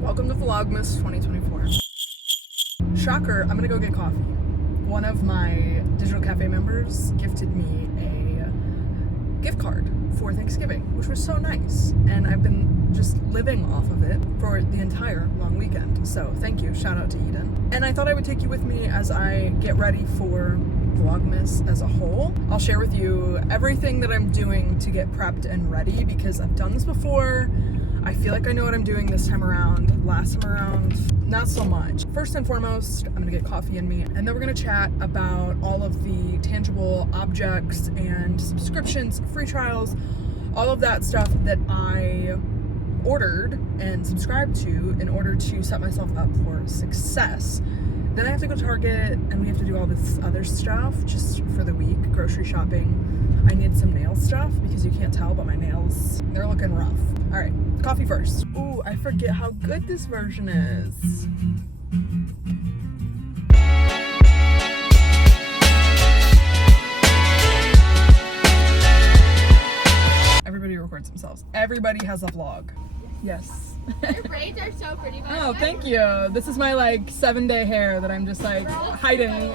Welcome to Vlogmas 2024. Shocker, I'm gonna go get coffee. One of my digital cafe members gifted me a gift card for Thanksgiving, which was so nice. And I've been just living off of it for the entire long weekend. So thank you, shout out to Eden. And I thought I would take you with me as I get ready for Vlogmas as a whole. I'll share with you everything that I'm doing to get prepped and ready because I've done this before. I feel like I know what I'm doing this time around. Last time around, not so much. First and foremost, I'm gonna get coffee in me, and then we're gonna chat about all of the tangible objects and subscriptions, free trials, all of that stuff that I ordered and subscribed to in order to set myself up for success. Then I have to go to Target and we have to do all this other stuff just for the week, grocery shopping. I need some nail stuff because you can't tell, but my nails, they're looking rough. All right, coffee first. Ooh, I forget how good this version is. Everybody records themselves. Everybody has a vlog. Yes. Your braids are so pretty. Oh, thank you. This is my 7-day hair that I'm just hiding.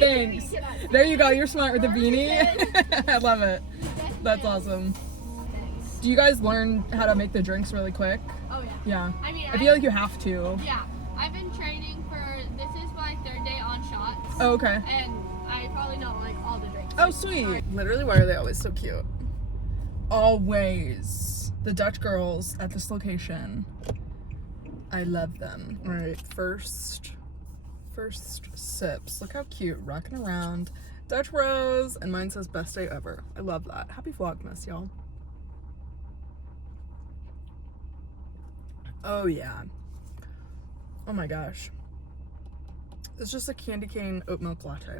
Thanks. There you go. You're smart with the beanie. I love it. That's awesome. Do you guys learn how to make the drinks really quick? Oh Yeah. I I feel like you have to. Yeah. I've been training this is my 3rd day on shots. Oh, okay. And I probably know all the drinks. Oh, sweet. Literally, why are they always so cute? Always. The Dutch girls at this location. I love them. All right, first sips. Look how cute, rocking around. Dutch Rose, and mine says best day ever. I love that. Happy Vlogmas, y'all. Oh yeah. Oh my gosh. It's just a candy cane oat milk latte.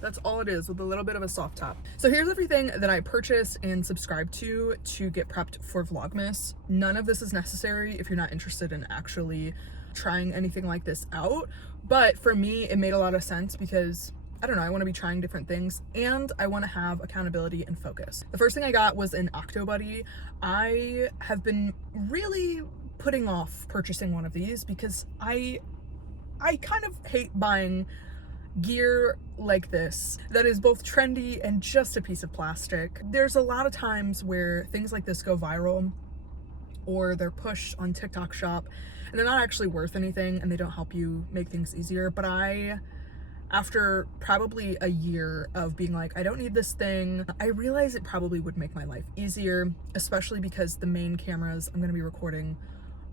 That's all it is, with a little bit of a soft top. So here's everything that I purchased and subscribed to get prepped for Vlogmas. None of this is necessary if you're not interested in actually trying anything like this out. But for me, it made a lot of sense because, I don't know, I want to be trying different things and I want to have accountability and focus. The first thing I got was an Octobuddy. I have been really putting off purchasing one of these because I kind of hate buying gear like this that is both trendy and just a piece of plastic. There's a lot of times where things like this go viral or they're pushed on TikTok Shop and they're not actually worth anything and they don't help you make things easier. But after probably a year of being like, I don't need this thing, I realized it probably would make my life easier, especially because the main cameras I'm going to be recording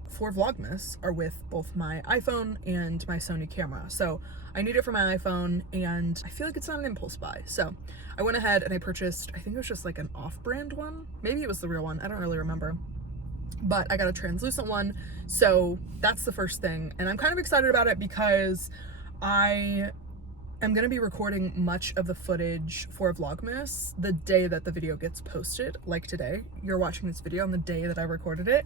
for Vlogmas are with both my iPhone and my Sony camera. So I need it for my iPhone and I feel like it's not an impulse buy. So I went ahead and I purchased, I think it was just an off-brand one. Maybe it was the real one. I don't really remember. But I got a translucent one. So that's the first thing. And I'm kind of excited about it because I am going to be recording much of the footage for Vlogmas the day that the video gets posted, like today. You're watching this video on the day that I recorded it.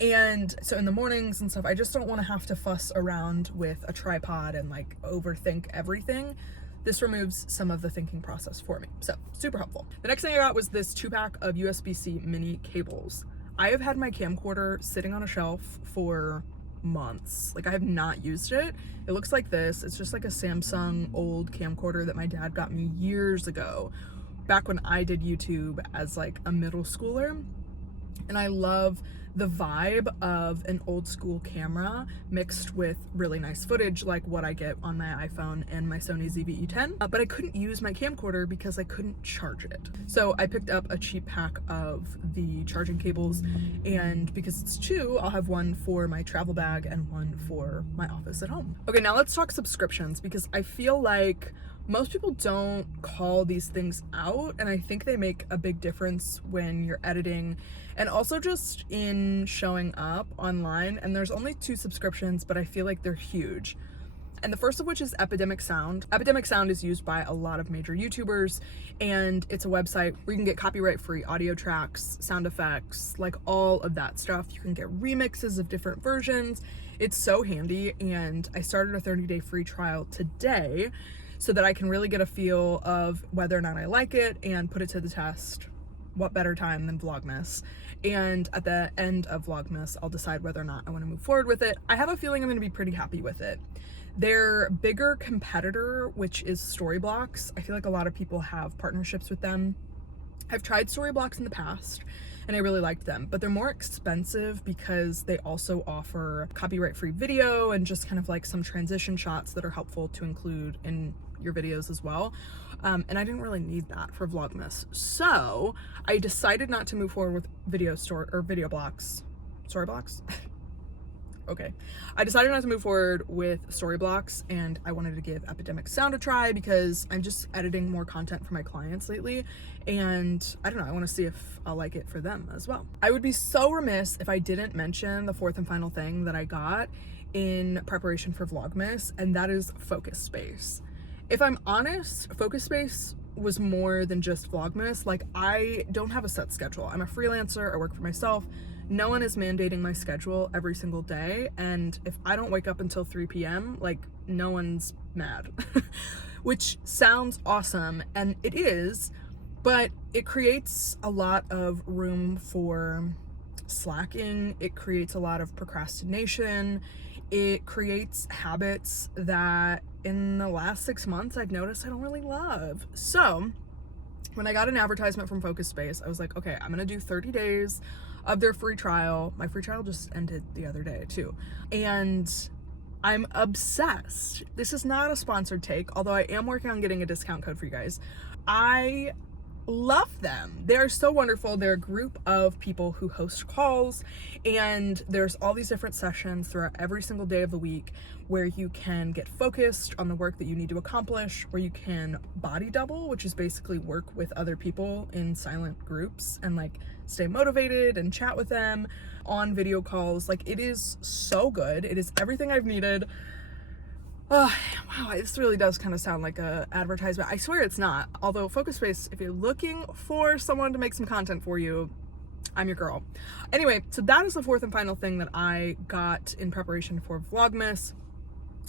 And so in the mornings and stuff, I just don't want to have to fuss around with a tripod and overthink everything. This removes some of the thinking process for me. So super helpful. The next thing I got was this 2-pack of USB-C mini cables. I have had my camcorder sitting on a shelf for months. I have not used it. It looks like this. It's just a Samsung old camcorder that my dad got me years ago, back when I did YouTube as a middle schooler. And I love the vibe of an old school camera mixed with really nice footage like what I get on my iPhone and my Sony ZV-E10. But I couldn't use my camcorder because I couldn't charge it. So I picked up a cheap pack of the charging cables, and because it's 2, I'll have one for my travel bag and one for my office at home. Okay, now let's talk subscriptions because I feel like most people don't call these things out, and I think they make a big difference when you're editing and also just in showing up online. And there's only 2 subscriptions, but I feel like they're huge. And the first of which is Epidemic Sound. Epidemic Sound is used by a lot of major YouTubers, and it's a website where you can get copyright-free audio tracks, sound effects, all of that stuff. You can get remixes of different versions. It's so handy, and I started a 30-day free trial today so that I can really get a feel of whether or not I like it and put it to the test what better time than Vlogmas? And at the end of Vlogmas, I'll decide whether or not I want to move forward with it. I have a feeling I'm going to be pretty happy with it. Their bigger competitor, which is Storyblocks, I feel like a lot of people have partnerships with them. I've tried Storyblocks in the past and I really liked them, but they're more expensive because they also offer copyright-free video and just kind of like some transition shots that are helpful to include in your videos as well. And I didn't really need that for Vlogmas. So I decided not to move forward with video blocks. Storyblocks? Okay. I decided not to move forward with Storyblocks, and I wanted to give Epidemic Sound a try because I'm just editing more content for my clients lately, and I don't know, I want to see if I'll like it for them as well. I would be so remiss if I didn't mention the fourth and final thing that I got in preparation for Vlogmas, and that is Focus Space. If I'm honest, Focus Space was more than just Vlogmas. Like, I don't have a set schedule. I'm a freelancer, I work for myself. No one is mandating my schedule every single day, and if I don't wake up until 3 p.m., like, no one's mad. Which sounds awesome, and it is, but it creates a lot of room for slacking. It creates a lot of procrastination. It creates habits that in the last 6 months I've noticed I don't really love. So when I got an advertisement from Focus Space, I was like, okay, I'm gonna do 30 days of their free trial. My free trial just ended the other day too, and I'm obsessed. This is not a sponsored take, although I am working on getting a discount code for you guys. I love them. They're so wonderful. They're a group of people who host calls, and there's all these different sessions throughout every single day of the week where you can get focused on the work that you need to accomplish, where you can body double, which is basically work with other people in silent groups and like stay motivated and chat with them on video calls. Like, it is so good. It is everything I've needed. Wow, this really does kind of sound like a advertisement. I swear it's not. Although Focus Space, if you're looking for someone to make some content for you, I'm your girl. Anyway, so that is the fourth and final thing that I got in preparation for Vlogmas.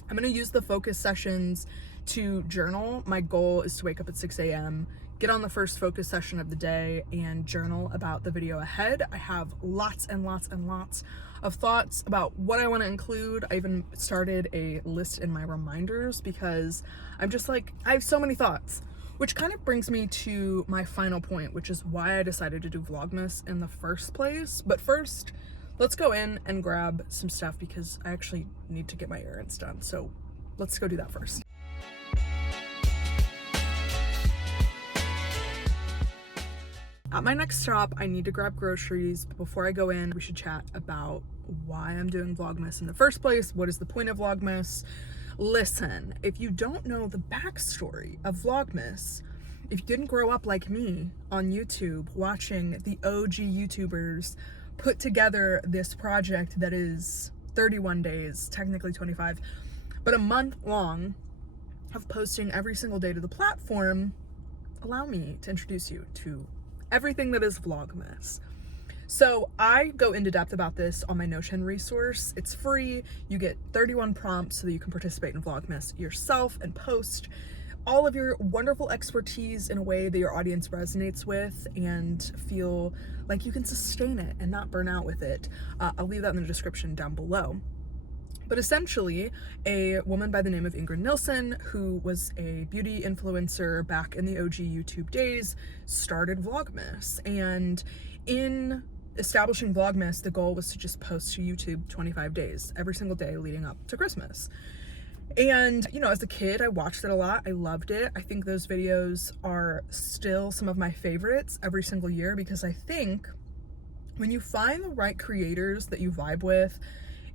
I'm gonna use the focus sessions to journal. My goal is to wake up at 6 a.m., get on the first focus session of the day, and journal about the video ahead. I have lots and lots and lots of thoughts about what I want to include. I even started a list in my reminders because I'm just like, I have so many thoughts, which kind of brings me to my final point, which is why I decided to do Vlogmas in the first place. But first, let's go in and grab some stuff because I actually need to get my errands done. So let's go do that first. At my next stop, I need to grab groceries, but before I go in, we should chat about why I'm doing Vlogmas in the first place. What is the point of Vlogmas? Listen, if you don't know the backstory of Vlogmas, if you didn't grow up like me on YouTube watching the OG YouTubers put together this project that is 31 days, technically 25, but a month long of posting every single day to the platform, allow me to introduce you to everything that is Vlogmas. So I go into depth about this on my Notion resource. It's free. You get 31 prompts so that you can participate in Vlogmas yourself and post all of your wonderful expertise in a way that your audience resonates with and feel like you can sustain it and not burn out with it. I'll leave that in the description down below. But essentially, a woman by the name of Ingrid Nilsson, who was a beauty influencer back in the OG YouTube days, started Vlogmas. And in establishing Vlogmas, the goal was to just post to YouTube 25 days, every single day leading up to Christmas. And, you know, as a kid, I watched it a lot. I loved it. I think those videos are still some of my favorites every single year because I think when you find the right creators that you vibe with,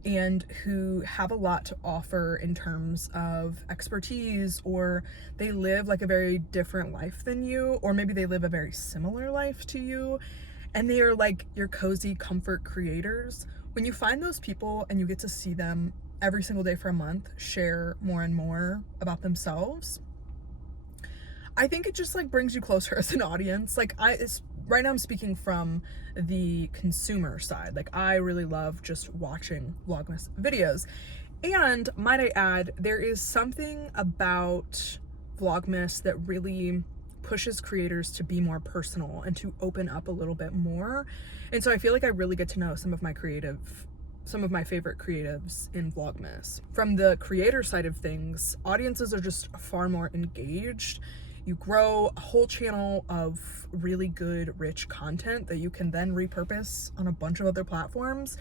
and who have a lot to offer in terms of expertise, or they live like a very different life than you, or maybe they live a very similar life to you, and they are like your cozy comfort creators. When you find those people and you get to see them every single day for a month share more and more about themselves, I think it just like brings you closer as an audience. Like, right now I'm speaking from the consumer side. Like, I really love just watching Vlogmas videos. And might I add, there is something about Vlogmas that really pushes creators to be more personal and to open up a little bit more. And so I feel like I really get to know some of my favorite creatives in Vlogmas. From the creator side of things, audiences are just far more engaged. You grow a whole channel of really good, rich content that you can then repurpose on a bunch of other platforms.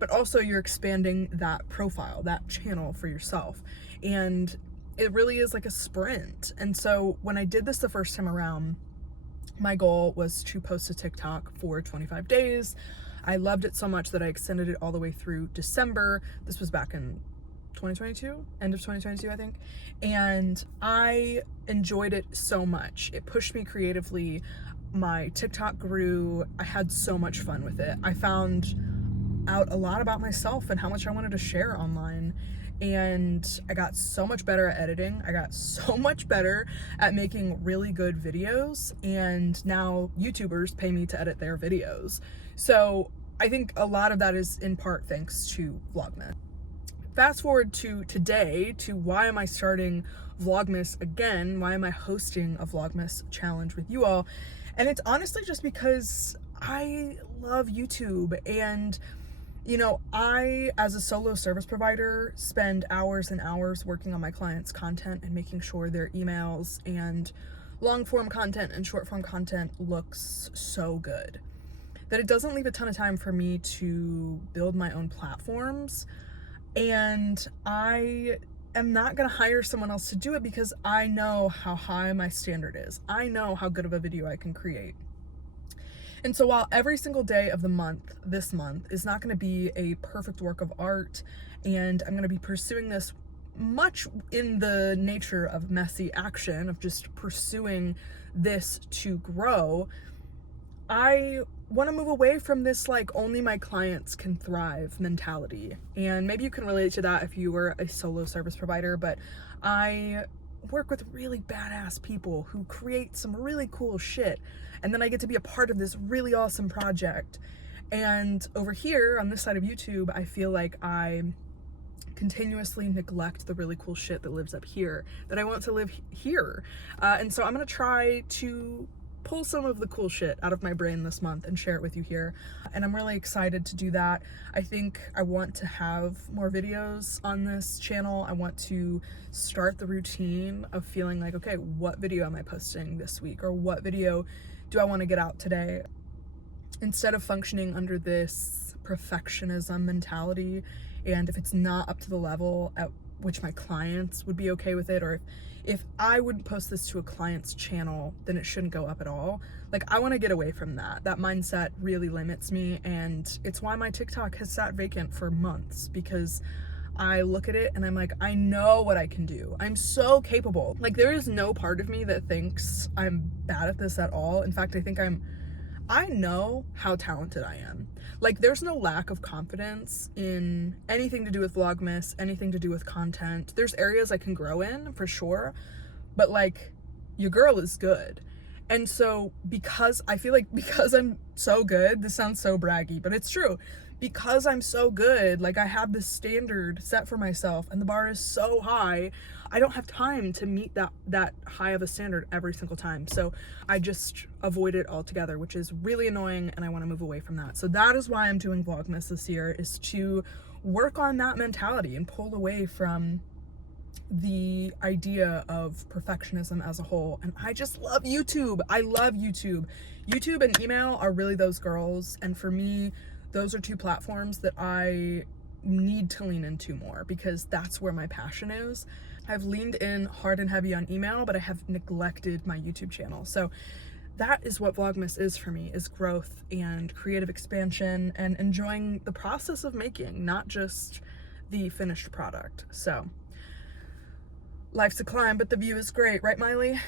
But also you're expanding that profile, that channel for yourself. And it really is like a sprint. And so when I did this the first time around, my goal was to post a TikTok for 25 days. I loved it so much that I extended it all the way through December. This was back in 2022, end of 2022, I think. And I enjoyed it so much. It pushed me creatively. My TikTok grew. I had so much fun with it. I found out a lot about myself and how much I wanted to share online. And I got so much better at editing. I got so much better at making really good videos. And now YouTubers pay me to edit their videos. So I think a lot of that is in part thanks to Vlogmas. Fast forward to today, to why am I starting Vlogmas again? Why am I hosting a Vlogmas challenge with you all? And it's honestly just because I love YouTube. And you know, I, as a solo service provider, spend hours and hours working on my clients' content and making sure their emails and long form content and short form content looks so good that it doesn't leave a ton of time for me to build my own platforms. And I am not going to hire someone else to do it because I know how high my standard is. I know how good of a video I can create. And so while every single day of the month, this month, is not going to be a perfect work of art, and I'm going to be pursuing this much in the nature of messy action, of just pursuing this to grow, I want to move away from this like only my clients can thrive mentality. And maybe you can relate to that if you were a solo service provider, but I work with really badass people who create some really cool shit, and then I get to be a part of this really awesome project. And over here on this side of YouTube, I feel like I continuously neglect the really cool shit that lives up here, that I want to live here. And so I'm gonna try to pull some of the cool shit out of my brain this month and share it with you here. And I'm really excited to do that. I think I want to have more videos on this channel. I want to start the routine of feeling like, okay, what video am I posting this week? Or what video do I want to get out today? Instead of functioning under this perfectionism mentality, and if it's not up to the level at which my clients would be okay with it, or if I would post this to a client's channel, then it shouldn't go up at all. Like, I want to get away from that. That mindset really limits me, and it's why my TikTok has sat vacant for months, because I look at it and I'm like, I know what I can do. I'm so capable. Like, there is no part of me that thinks I'm bad at this at all. In fact, I know how talented I am. Like, there's no lack of confidence in anything to do with Vlogmas, anything to do with content. There's areas I can grow in for sure, but like, your girl is good. And so because I'm so good, this sounds so braggy, but it's true. Because I'm so good, like, I have this standard set for myself and the bar is so high, I don't have time to meet that high of a standard every single time. So I just avoid it altogether, which is really annoying, and I want to move away from that. So that is why I'm doing Vlogmas this year, is to work on that mentality and pull away from the idea of perfectionism as a whole. And I just love YouTube. I love YouTube. YouTube and email are really those girls, and for me, those are two platforms that I need to lean into more, because that's where my passion is. I've leaned in hard and heavy on email, but I have neglected my YouTube channel. So that is what Vlogmas is for me, is growth and creative expansion and enjoying the process of making, not just the finished product. So life's a climb, but the view is great, right, Miley?